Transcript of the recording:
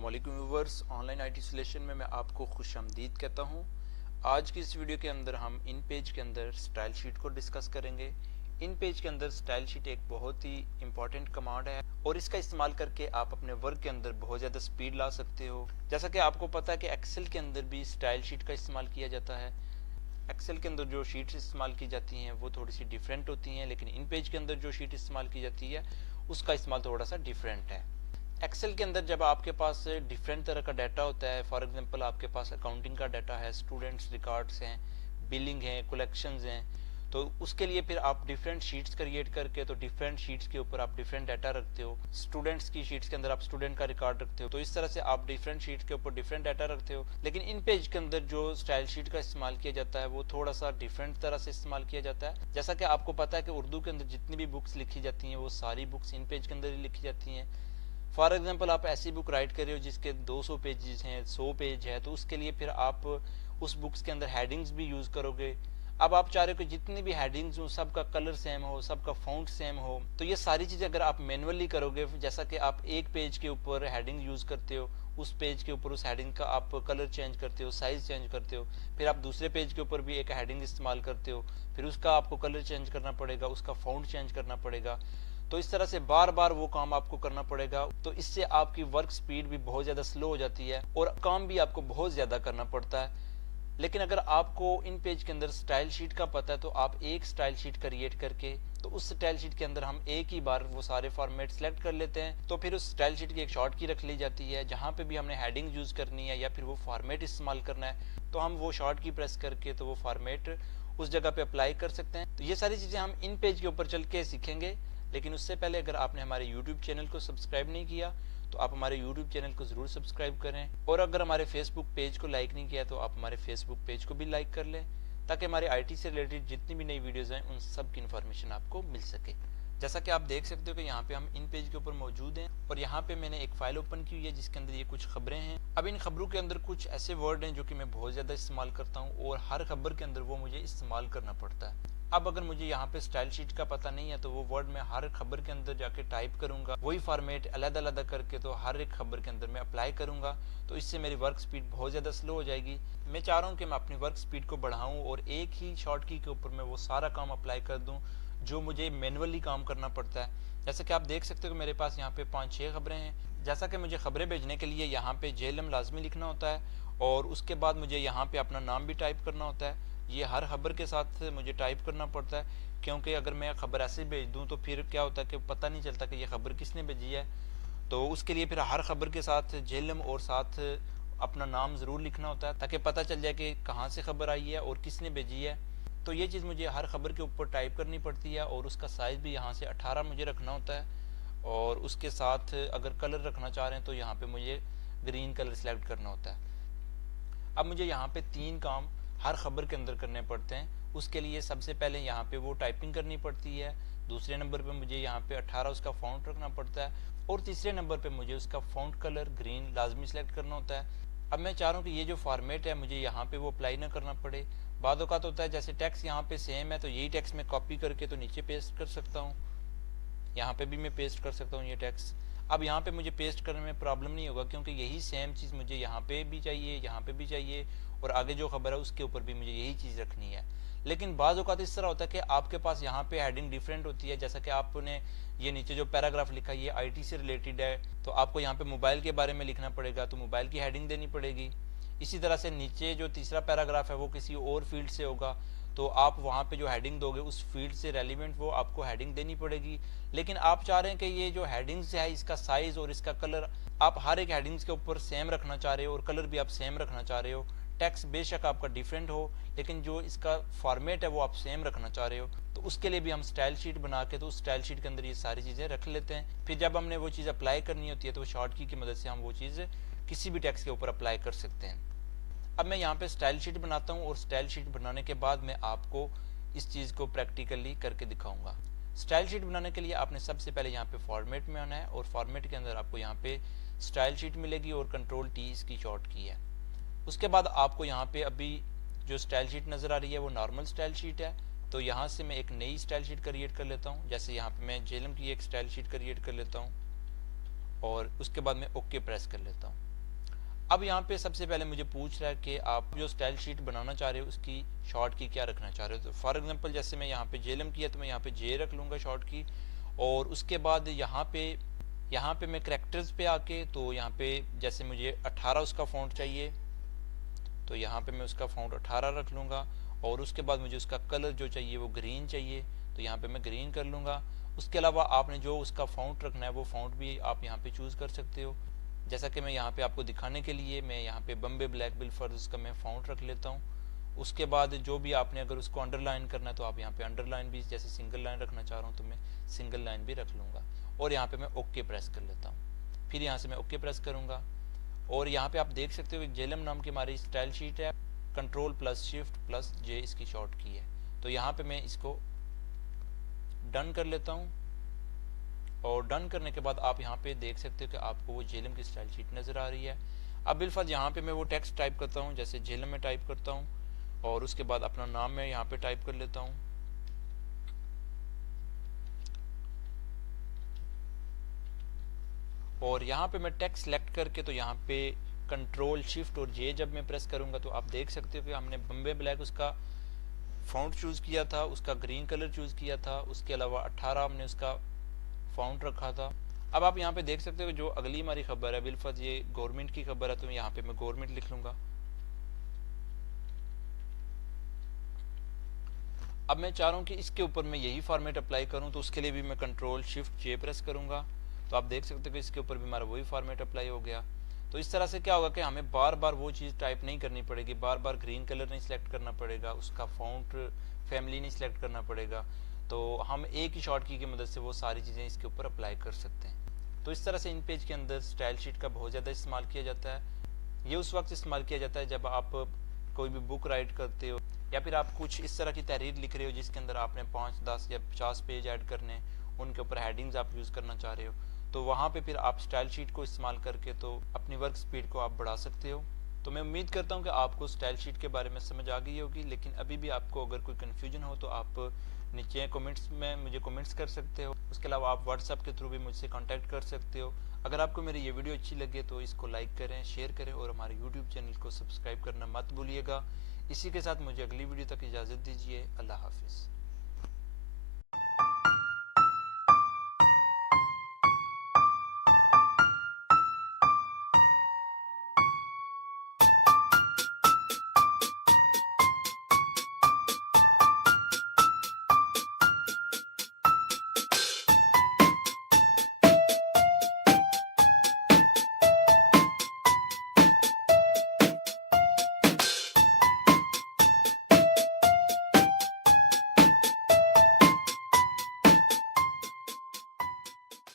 अस्सलामुअलैकुम viewers, online IT solution में मैं आपको खुशामदीद कहता हूं। आज की इस वीडियो के अंदर हम इन पेज के अंदर स्टाइल शीट को डिस्कस करेंगे। इन पेज के अंदर स्टाइल शीट एक बहुत ही इंपॉर्टेंट कमांड है और इसका इस्तेमाल करके आप अपने वर्क के अंदर बहुत ज़्यादा स्पीड ला सकते हो। जैसा कि आपको पता है कि एक्सेल के अंदर भी स्टाइल शीट का इस्तेमाल किया जाता है। एक्सेल के अंदर जो शीट्स इस्तेमाल की जाती हैं वो थोड़ी सी डिफरेंट होती हैं, लेकिन इन पेज के अंदर जो शीट इस्तेमाल की जाती है उसका इस्तेमाल थोड़ा सा डिफरेंट है। एक्सेल के अंदर जब आपके पास डिफरेंट तरह का डाटा होता है, फॉर एग्जांपल आपके पास अकाउंटिंग का डाटा है, स्टूडेंट्स रिकॉर्ड्स हैं, बिलिंग है, कलेक्शंस हैं, तो उसके लिए फिर आप डिफरेंट शीट्स क्रिएट करके तो डिफरेंट शीट्स के ऊपर आप डिफरेंट डाटा रखते हो। स्टूडेंट्स की शीट्स के अंदर आप स्टूडेंट का रिकॉर्ड रखते हो, तो इस तरह से आप डिफरेंट शीट्स के ऊपर डिफरेंट डाटा रखते हो। लेकिन इन पेज के अंदर जो स्टाइल शीट का इस्तेमाल किया जाता है वो थोड़ा सा डिफरेंट तरह से इस्तेमाल किया जाता है। जैसा कि आपको पता है कि उर्दू के अंदर जितनी भी बुक्स लिखी जाती हैं वो सारी बुक्स इन पेज के अंदर ही लिखी जाती हैं। फॉर एग्जाम्पल आप ऐसी बुक राइट कर रहे हो जिसके 200 पेजेस हैं, 100 पेज है, तो उसके लिए फिर आप उस बुक्स के अंदर हेडिंग्स भी यूज करोगे। अब आप चाह रहे हो कि जितनी भी हेडिंग्स हो सबका कलर सेम हो, सबका फॉन्ट सेम हो, तो ये सारी चीजें अगर आप मैनुअली करोगे, जैसा कि आप एक पेज के ऊपर हेडिंग यूज करते हो, उस पेज के ऊपर उस हेडिंग का आप कलर चेंज करते हो, साइज चेंज करते हो, फिर आप दूसरे पेज के ऊपर भी एक हेडिंग इस्तेमाल करते हो, फिर उसका आपको कलर चेंज करना पड़ेगा, उसका फॉन्ट चेंज करना पड़ेगा, तो इस तरह से बार बार वो काम आपको करना पड़ेगा। तो इससे आपकी वर्क स्पीड भी बहुत ज्यादा स्लो हो जाती है और काम भी आपको बहुत ज्यादा करना पड़ता है। लेकिन अगर आपको इन पेज के अंदर स्टाइल शीट का पता है तो आप एक स्टाइल शीट क्रिएट करके तो उस स्टाइल शीट के अंदर हम एक ही बार वो सारे फॉर्मेट सेलेक्ट कर लेते हैं। तो फिर उस स्टाइल शीट की एक शॉर्ट की रख ली जाती है, जहां पे भी हमने हेडिंग यूज करनी है या फिर वो फॉर्मेट इस्तेमाल करना है तो हम वो शॉर्ट की प्रेस करके तो वो फॉर्मेट उस जगह पे अप्लाई कर सकते हैं। तो ये सारी चीजें हम इन पेज के ऊपर चल के सीखेंगे। लेकिन उससे पहले अगर आपने हमारे YouTube चैनल को सब्सक्राइब नहीं किया तो आप हमारे YouTube चैनल को जरूर सब्सक्राइब करें, और अगर हमारे Facebook पेज को लाइक नहीं किया तो आप हमारे Facebook पेज को भी लाइक कर लें, ताकि हमारे IT से रिलेटेड जितनी भी नई वीडियोस हैं उन सब की इन्फॉर्मेशन आपको मिल सके। जैसा कि आप देख सकते हो कि यहाँ पे हम इन पेज के ऊपर मौजूद हैं और यहाँ पे मैंने एक फाइल ओपन की हुई है जिसके अंदर ये कुछ खबरें हैं। अब इन खबरों के अंदर कुछ ऐसे वर्ड हैं जो कि मैं बहुत ज्यादा इस्तेमाल करता हूँ और हर खबर के अंदर वो मुझे इस्तेमाल करना पड़ता है। अब अगर मुझे यहाँ पे स्टाइल शीट का पता नहीं है तो वो वर्ड मैं हर खबर के अंदर जाके टाइप करूंगा, वही फॉर्मेट अलग अलग करके तो हर एक खबर के अंदर मैं अप्लाई करूंगा, तो इससे मेरी वर्क स्पीड बहुत ज्यादा स्लो हो जाएगी। मैं चाह रहा हूँ कि मैं अपनी वर्क स्पीड को बढ़ाऊं और एक ही शॉर्ट की के ऊपर मैं वो सारा काम अप्लाई कर दूं जो मुझे मैनुअली काम करना पड़ता है। जैसे कि आप देख सकते हो कि मेरे पास यहाँ पे 5-6 खबरें हैं। जैसा कि मुझे खबरें भेजने के लिए यहाँ पे JLM लाजमी लिखना होता है और उसके बाद मुझे यहाँ पे अपना नाम भी टाइप करना होता है। ये हर खबर के साथ मुझे टाइप करना पड़ता है, क्योंकि अगर मैं खबर ऐसे भेज दूं तो फिर क्या होता है कि पता नहीं चलता कि ये खबर किसने भेजी है। तो उसके लिए फिर हर खबर के साथ JLM और साथ अपना नाम जरूर लिखना होता है ताकि पता चल जाए कि कहाँ से खबर आई है और किसने भेजी है। तो ये चीज़ मुझे हर खबर के ऊपर टाइप करनी पड़ती है और उसका साइज भी यहाँ से 18 मुझे रखना होता है, और उसके साथ अगर कलर रखना चाह रहे हैं तो यहाँ पे मुझे ग्रीन कलर सेलेक्ट करना होता है। अब मुझे यहाँ पे 3 काम हर खबर के अंदर करने पड़ते हैं। उसके लिए सबसे पहले यहाँ पे वो टाइपिंग करनी पड़ती है, दूसरे नंबर पे मुझे यहाँ पे 18 उसका फॉन्ट रखना पड़ता है, और तीसरे नंबर पे मुझे उसका फॉन्ट कलर ग्रीन लाजमी सेलेक्ट करना होता है। अब मैं चाह रहा हूँ कि ये जो फॉर्मेट है मुझे यहाँ पे वो अप्लाई ना करना पड़े। बाद औक़ात होता है जैसे टेक्स्ट यहाँ पे सेम है तो यही टेक्स्ट मैं कॉपी करके तो नीचे पेस्ट कर सकता हूँ, यहाँ पे भी मैं पेस्ट कर सकता हूँ ये टेक्स्ट। अब यहाँ पे मुझे पेस्ट करने में प्रॉब्लम नहीं होगा क्योंकि यही सेम चीज़ मुझे यहाँ पे भी चाहिए, यहाँ पे भी चाहिए, और आगे जो खबर है उसके ऊपर भी मुझे यही चीज़ रखनी है। लेकिन बाज़ औक़ात इस तरह होता है कि आपके पास यहाँ पे हेडिंग डिफरेंट होती है। जैसा कि आपने ये नीचे जो पैराग्राफ लिखा है ये IT से रिलेटेड है, तो आपको यहाँ पे मोबाइल के बारे में लिखना पड़ेगा तो मोबाइल की हेडिंग देनी पड़ेगी। इसी तरह से नीचे जो तीसरा पैराग्राफ है वो किसी और फील्ड से होगा, तो आप वहाँ पे जो हेडिंग दोगे उस फील्ड से रेलिवेंट वो आपको हेडिंग देनी पड़ेगी। लेकिन आप चाह रहे हैं कि ये जो हेडिंग्स है इसका साइज और इसका कलर आप हर एक हेडिंग्स के ऊपर सेम रखना चाह रहे हो और कलर भी आप सेम रखना चाह रहे हो। टेक्स्ट बेशक आपका डिफरेंट हो लेकिन जो इसका फॉर्मेट है वो आप सेम रखना चाह रहे हो, तो उसके लिए भी हम स्टाइल शीट बना के तो उस स्टाइल शीट के अंदर ये सारी चीज़ें रख लेते हैं। फिर जब हमने वो चीज़ अप्लाई करनी होती है तो शॉर्ट की मदद से हम वो चीज़ किसी भी टेक्स्ट के ऊपर अप्लाई कर सकते हैं। अब मैं यहाँ पे स्टाइल शीट बनाता हूँ और स्टाइल शीट बनाने के बाद मैं आपको इस चीज़ को प्रैक्टिकली करके दिखाऊंगा। स्टाइल शीट बनाने के लिए आपने सबसे पहले यहाँ पे फॉर्मेट में आना है और फॉर्मेट के अंदर आपको यहाँ पे स्टाइल शीट मिलेगी और Ctrl+T इसकी शॉर्ट की है। उसके बाद आपको यहाँ पे अभी जो स्टाइल शीट नज़र आ रही है वो नॉर्मल स्टाइल शीट है, तो यहाँ से मैं एक नई स्टाइल शीट क्रिएट कर लेता हूँ। जैसे यहाँ पे मैं JLM की एक स्टाइल शीट क्रिएट कर लेता हूँ और उसके बाद मैं ओके प्रेस कर लेता हूँ। अब यहाँ पे सबसे पहले मुझे पूछ रहा है कि आप जो स्टाइल शीट बनाना चाह रहे हो उसकी शॉर्ट की क्या रखना चाह रहे हो। तो फॉर एग्जांपल जैसे मैं यहाँ पे जेलम किया तो मैं यहाँ पे जे रख लूँगा शॉर्ट की, और उसके बाद यहाँ पे मैं करेक्टर्स पे आके तो यहाँ पे जैसे मुझे 18 उसका फ़ॉन्ट चाहिए तो यहाँ पे मैं उसका फ़ॉन्ट 18 रख लूँगा, और उसके बाद मुझे उसका कलर जो चाहिए वो ग्रीन चाहिए तो यहाँ पे मैं ग्रीन कर लूँगा। उसके अलावा आपने जो उसका फ़ॉन्ट रखना है वो फ़ॉन्ट भी आप यहाँ पे चूज़ कर सकते हो। जैसा कि मैं यहाँ पे आपको दिखाने के लिए मैं यहाँ पे बम्बे ब्लैक बिल फर्ज उसका मैं फ़ॉन्ट रख लेता हूँ। उसके बाद जो भी आपने अगर उसको अंडरलाइन करना है तो आप यहाँ पे अंडरलाइन भी, जैसे सिंगल लाइन रखना चाह रहा हूँ तो मैं सिंगल लाइन भी रख लूँगा, और यहाँ पे मैं ओके प्रेस कर लेता हूँ। फिर यहाँ से मैं ओके प्रेस करूँगा, और यहाँ पे आप देख सकते हो कि जेलम नाम की हमारी स्टाइल शीट है, कंट्रोल प्लस शिफ्ट प्लस जे इसकी शॉर्ट की है। तो यहाँ पे मैं इसको डन कर लेता हूँ, और डन करने के बाद आप यहाँ पे देख सकते हो कि आपको वो जेलम की स्टाइल शीट नज़र आ रही है। अब बिलफर्ज यहाँ पे मैं वो टेक्स्ट टाइप करता हूँ, जैसे जेलम में टाइप करता हूँ, और उसके बाद अपना नाम मैं यहाँ पे टाइप कर लेता हूँ। और यहाँ पे मैं टेक्स्ट सेलेक्ट करके तो यहाँ पे कंट्रोल शिफ्ट और जे जब मैं प्रेस करूँगा तो आप देख सकते हो कि हमने बम्बे ब्लैक उसका फ़ॉन्ट चूज़ किया था, उसका ग्रीन कलर चूज़ किया था, उसके अलावा 18 हमने उसका फ़ॉन्ट रखा था। अब आप यहाँ पे देख सकते हो जो अगली हमारी खबर है बिलफर्ज ये गवर्नमेंट की खबर है, तो यहाँ पे मैं गवर्नमेंट लिख लूँगा। अब मैं चाह रहा हूँ कि इसके ऊपर मैं यही फॉर्मेट अप्लाई करूँ, तो उसके लिए भी मैं कंट्रोल शिफ्ट जे प्रेस करूँगा। तो आप देख सकते हो कि इसके ऊपर भी हमारा वही फॉर्मेट अप्लाई हो गया। तो इस तरह से क्या होगा कि हमें बार बार वो चीज़ टाइप नहीं करनी पड़ेगी, बार बार ग्रीन कलर नहीं सिलेक्ट करना पड़ेगा, उसका फ़ॉन्ट फैमिली नहीं सिलेक्ट करना पड़ेगा। तो हम एक ही शॉर्ट की मदद से वो सारी चीज़ें इसके ऊपर अप्लाई कर सकते हैं। तो इस तरह से इन पेज के अंदर स्टाइल शीट का बहुत ज़्यादा इस्तेमाल किया जाता है। ये उस वक्त इस्तेमाल किया जाता है जब आप कोई भी बुक राइट करते हो, या फिर आप कुछ इस तरह की तहरीर लिख रहे हो जिसके अंदर आपने 5, 10 या 50 पेज ऐड करने, उनके ऊपर हेडिंग्स आप यूज़ करना चाह रहे हो, तो वहाँ पे फिर आप स्टाइल शीट को इस्तेमाल करके तो अपनी वर्क स्पीड को आप बढ़ा सकते हो। तो मैं उम्मीद करता हूँ कि आपको स्टाइल शीट के बारे में समझ आ गई होगी, लेकिन अभी भी आपको अगर कोई कन्फ्यूजन हो तो आप नीचे कमेंट्स में मुझे कमेंट्स कर सकते हो। उसके अलावा आप व्हाट्सएप के थ्रू भी मुझसे कांटेक्ट कर सकते हो। अगर आपको मेरी ये वीडियो अच्छी लगे तो इसको लाइक करें, शेयर करें, और हमारे यूट्यूब चैनल को सब्सक्राइब करना मत भूलिएगा। इसी के साथ मुझे अगली वीडियो तक इजाज़त दीजिए। अल्लाह हाफिज़।